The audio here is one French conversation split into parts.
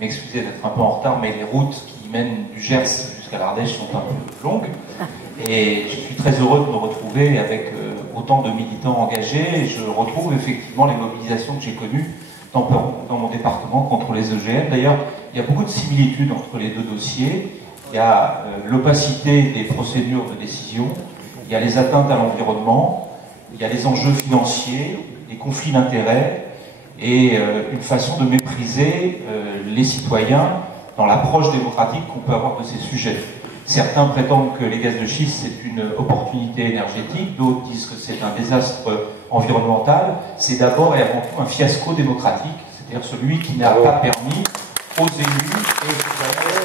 m'excuser d'être un peu en retard, mais les routes qui mènent du Gers jusqu'à l'Ardèche sont un peu longues. Et je suis très heureux de me retrouver avec autant de militants engagés. Et je retrouve effectivement les mobilisations que j'ai connues dans mon département contre les OGM. D'ailleurs, il y a beaucoup de similitudes entre les deux dossiers. Il y a l'opacité des procédures de décision, il y a les atteintes à l'environnement, il y a les enjeux financiers, les conflits d'intérêts et une façon de mépriser les citoyens dans l'approche démocratique qu'on peut avoir de ces sujets. Certains prétendent que les gaz de schiste c'est une opportunité énergétique, d'autres disent que c'est un désastre environnemental. C'est d'abord et avant tout un fiasco démocratique, c'est-à-dire celui qui n'a pas permis aux élus et aux citoyens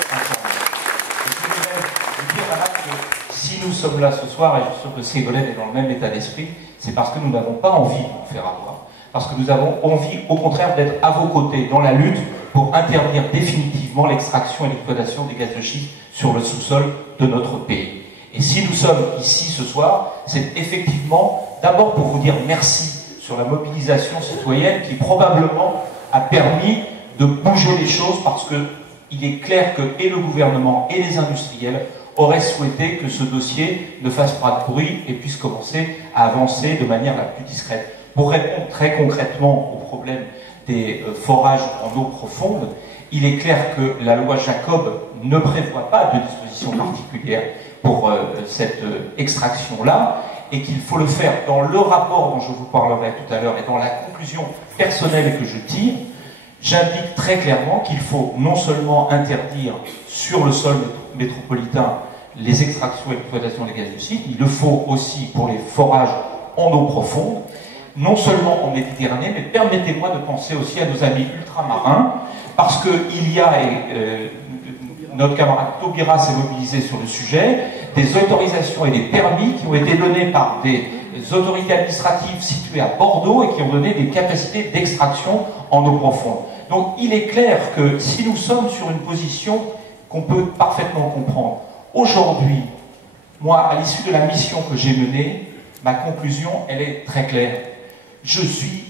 si nous sommes là ce soir, et je suis sûr que Ségolène est dans le même état d'esprit, c'est parce que nous n'avons pas envie de nous faire avoir. Parce que nous avons envie, au contraire, d'être à vos côtés dans la lutte pour interdire définitivement l'extraction et l'exploitation des gaz de schiste sur le sous-sol de notre pays. Et si nous sommes ici ce soir, c'est effectivement d'abord pour vous dire merci sur la mobilisation citoyenne qui probablement a permis de bouger les choses parce qu'il est clair que et le gouvernement et les industriels auraient souhaité que ce dossier ne fasse pas de bruit et puisse commencer à avancer de manière la plus discrète. Pour répondre très concrètement au problème des forages en eau profonde, il est clair que la loi Jacob ne prévoit pas de disposition particulière pour cette extraction-là et qu'il faut le faire dans le rapport dont je vous parlerai tout à l'heure et dans la conclusion personnelle que je tire. J'indique très clairement qu'il faut non seulement interdire sur le sol métropolitain les extractions et l'exploitation des gaz de schiste, il le faut aussi pour les forages en eau profonde, non seulement en Méditerranée, mais permettez-moi de penser aussi à nos amis ultramarins, parce qu'il y a, notre camarade Taubira s'est mobilisé sur le sujet, des autorisations et des permis qui ont été donnés par des autorités administratives situées à Bordeaux et qui ont donné des capacités d'extraction en eau profonde. Donc il est clair que si nous sommes sur une position qu'on peut parfaitement comprendre, aujourd'hui, moi, à l'issue de la mission que j'ai menée, ma conclusion, elle est très claire. Je suis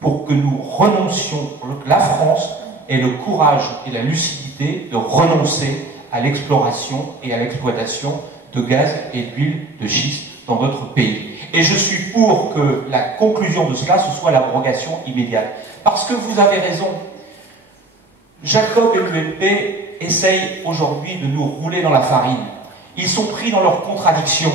pour que nous renoncions, que la France ait le courage et la lucidité de renoncer à l'exploration et à l'exploitation de gaz et d'huile de schiste dans notre pays. Et je suis pour que la conclusion de cela, ce soit l'abrogation immédiate. Parce que vous avez raison, Jacob et l'UMP essayent aujourd'hui de nous rouler dans la farine. Ils sont pris dans leurs contradictions.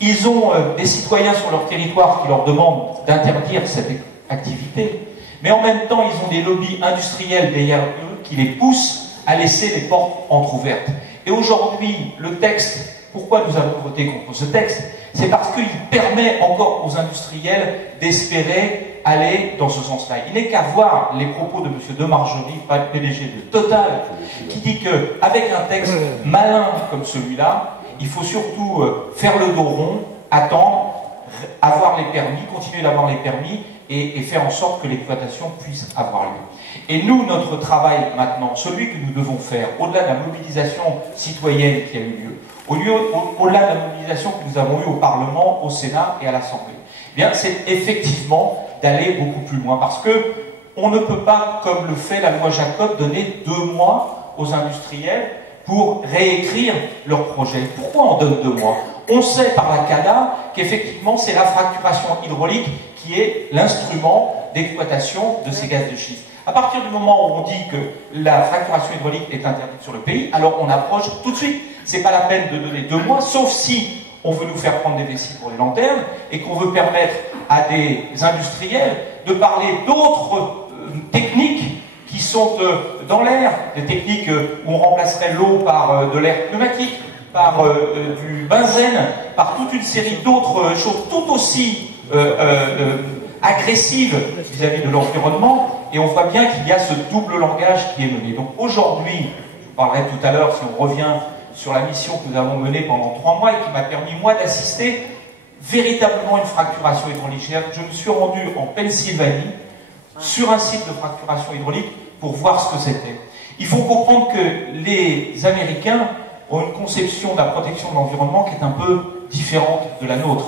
Ils ont des citoyens sur leur territoire qui leur demandent d'interdire cette activité, mais en même temps, ils ont des lobbies industriels derrière eux qui les poussent à laisser les portes entrouvertes. Et aujourd'hui, le texte, pourquoi nous avons voté contre ce texte? C'est parce qu'il permet encore aux industriels d'espérer aller dans ce sens-là. Il n'est qu'à voir les propos de M. Demargerie, PDG de Total, qui dit qu'avec un texte malin comme celui-là, il faut surtout faire le dos rond, attendre, avoir les permis, continuer d'avoir les permis et faire en sorte que l'exploitation puisse avoir lieu. Et nous, notre travail maintenant, celui que nous devons faire, au-delà de la mobilisation citoyenne qui a eu lieu, au-delà de la mobilisation que nous avons eue au Parlement, au Sénat et à l'Assemblée, eh bien, c'est effectivement d'aller beaucoup plus loin. Parce que on ne peut pas, comme le fait la loi Jacob, donner 2 mois aux industriels pour réécrire leur projet. Pourquoi on donne 2 mois? On sait par la CADA qu'effectivement c'est la fracturation hydraulique qui est l'instrument d'exploitation de ces gaz de schiste. À partir du moment où on dit que la fracturation hydraulique est interdite sur le pays, alors on approche tout de suite. C'est pas la peine de donner 2 mois, sauf si on veut nous faire prendre des vessies pour les lanternes et qu'on veut permettre à des industriels de parler d'autres techniques qui sont dans l'air, des techniques où on remplacerait l'eau par de l'air pneumatique, par du benzène, par toute une série d'autres choses tout aussi agressives vis-à-vis de l'environnement, et on voit bien qu'il y a ce double langage qui est mené. Donc aujourd'hui, je vous parlerai tout à l'heure, si on revient sur la mission que nous avons menée pendant 3 mois et qui m'a permis, moi, d'assister véritablement à une fracturation hydraulique. Je me suis rendu en Pennsylvanie, sur un site de fracturation hydraulique, pour voir ce que c'était. Il faut comprendre que les Américains ont une conception de la protection de l'environnement qui est un peu différente de la nôtre.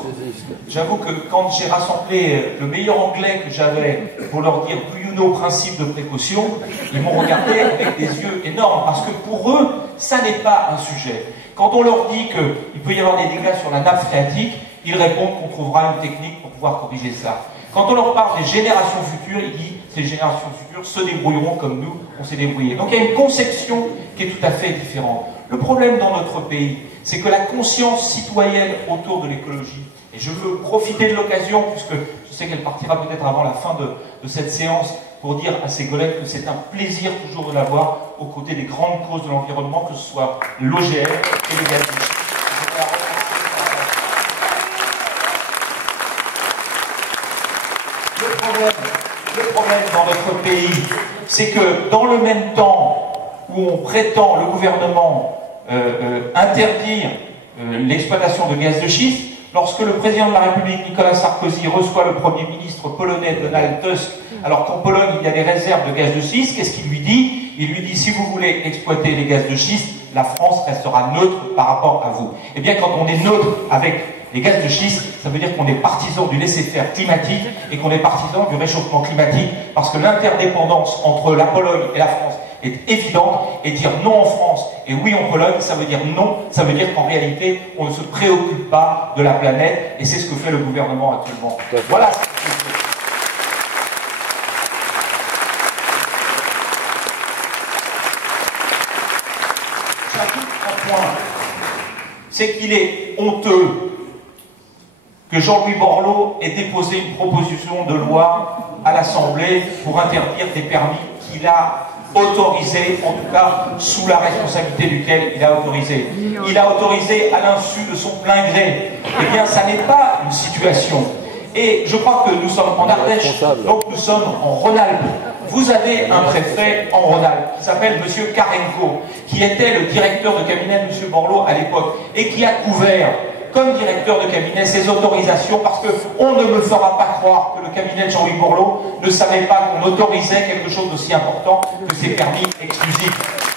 J'avoue que quand j'ai rassemblé le meilleur anglais que j'avais pour leur dire « Do you nos principes de précaution, ils m'ont regardé avec des yeux énormes, parce que pour eux, ça n'est pas un sujet. Quand on leur dit qu'il peut y avoir des dégâts sur la nappe phréatique, ils répondent qu'on trouvera une technique pour pouvoir corriger ça. Quand on leur parle des générations futures, ils disent que ces générations futures se débrouilleront comme nous, on s'est débrouillés. Donc il y a une conception qui est tout à fait différente. Le problème dans notre pays, c'est que la conscience citoyenne autour de l'écologie, et je veux profiter de l'occasion, puisque je sais qu'elle partira peut-être avant la fin de cette séance, pour dire à Ségolène que c'est un plaisir toujours de la voir aux côtés des grandes causes de l'environnement, que ce soit l'OGM et les gaz de schiste. Le problème dans notre pays, c'est que dans le même temps où on prétend, le gouvernement, interdire l'exploitation de gaz de schiste, lorsque le président de la République, Nicolas Sarkozy, reçoit le Premier ministre polonais Donald Tusk, alors qu'en Pologne il y a des réserves de gaz de schiste, qu'est-ce qu'il lui dit? Il lui dit, si vous voulez exploiter les gaz de schiste, la France restera neutre par rapport à vous. Eh bien, quand on est neutre avec les gaz de schiste, ça veut dire qu'on est partisan du laisser-faire climatique et qu'on est partisan du réchauffement climatique, parce que l'interdépendance entre la Pologne et la France est évidente, et dire non en France et oui en Pologne, ça veut dire non, ça veut dire qu'en réalité, on ne se préoccupe pas de la planète, et c'est ce que fait le gouvernement actuellement. Voilà. J'ajoute un point, c'est qu'il est honteux que Jean-Louis Borloo ait déposé une proposition de loi à l'Assemblée pour interdire des permis qu'il a autorisé, en tout cas sous la responsabilité duquel il a autorisé. Il a autorisé à l'insu de son plein gré. Eh bien, ça n'est pas une situation. Et je crois que nous sommes en Ardèche, donc nous sommes en Rhône-Alpes. Vous avez un préfet en Rhône-Alpes qui s'appelle M. Karenko, qui était le directeur de cabinet de M. Borloo à l'époque, et qui a couvert comme directeur de cabinet ces autorisations, parce qu'on ne me fera pas croire que le cabinet de Jean-Louis Borloo ne savait pas qu'on autorisait quelque chose d'aussi important que ces permis exclusifs.